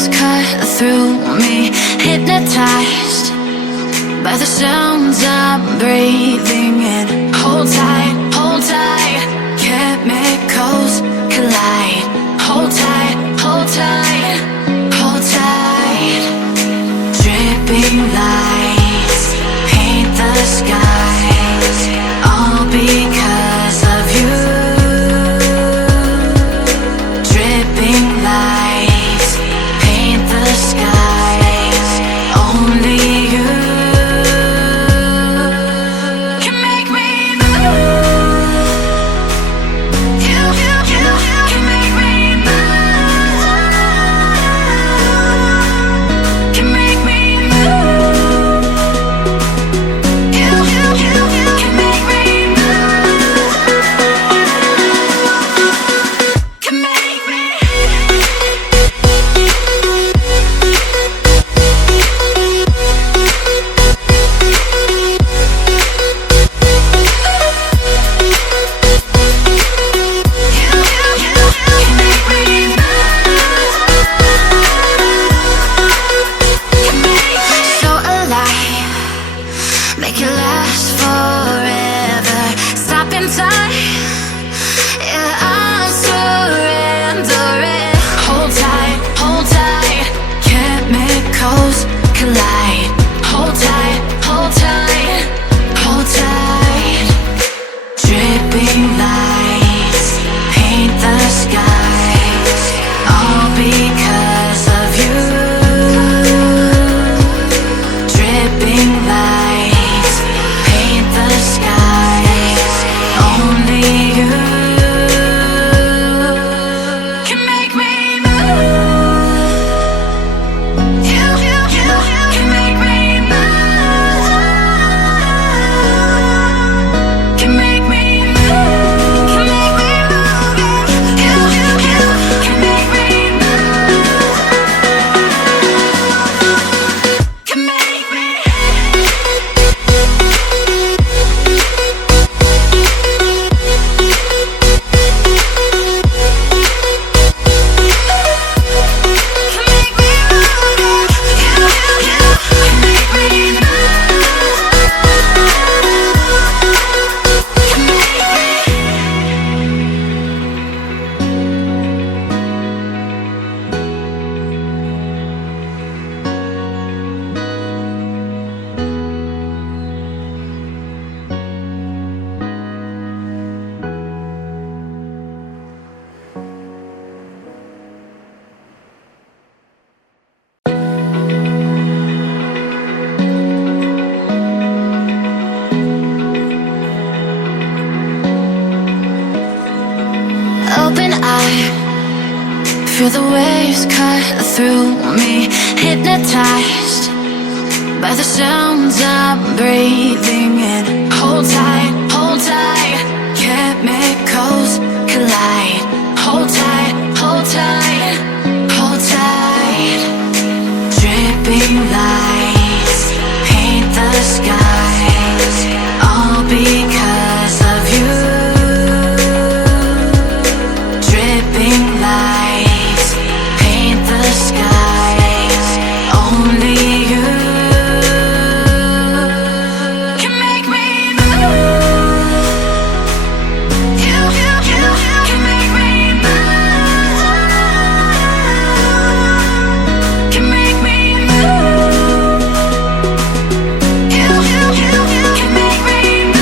waves cut through me, hypnotized by the sounds I'm breathing in. Hold tight, hold tight, chemicals collide. Hold tight, hold tight, hold tight. Dripping lights paint the skies, all because of you. Dripping lights paint the skies, only you can make me move. You can make me move. Can make me move. You can make me move. Can make me. So alive, make it last forever. Stop in time, yeah, I'm surrendering. Hold tight, chemicals collide. Hold tight, hold tight, hold tight. Dripping lights paint the skies, all because of you. Dripping lights paint the skies, only you can make me move. You can make me move. Can make me move. Can make me move. You can make me move. Can make me. Open eye, feel the waves cut through me, hypnotized by the sounds I'm breathing in. Hold tight, chemicals collide. Hold tight, hold tight, hold tight. Dripping lights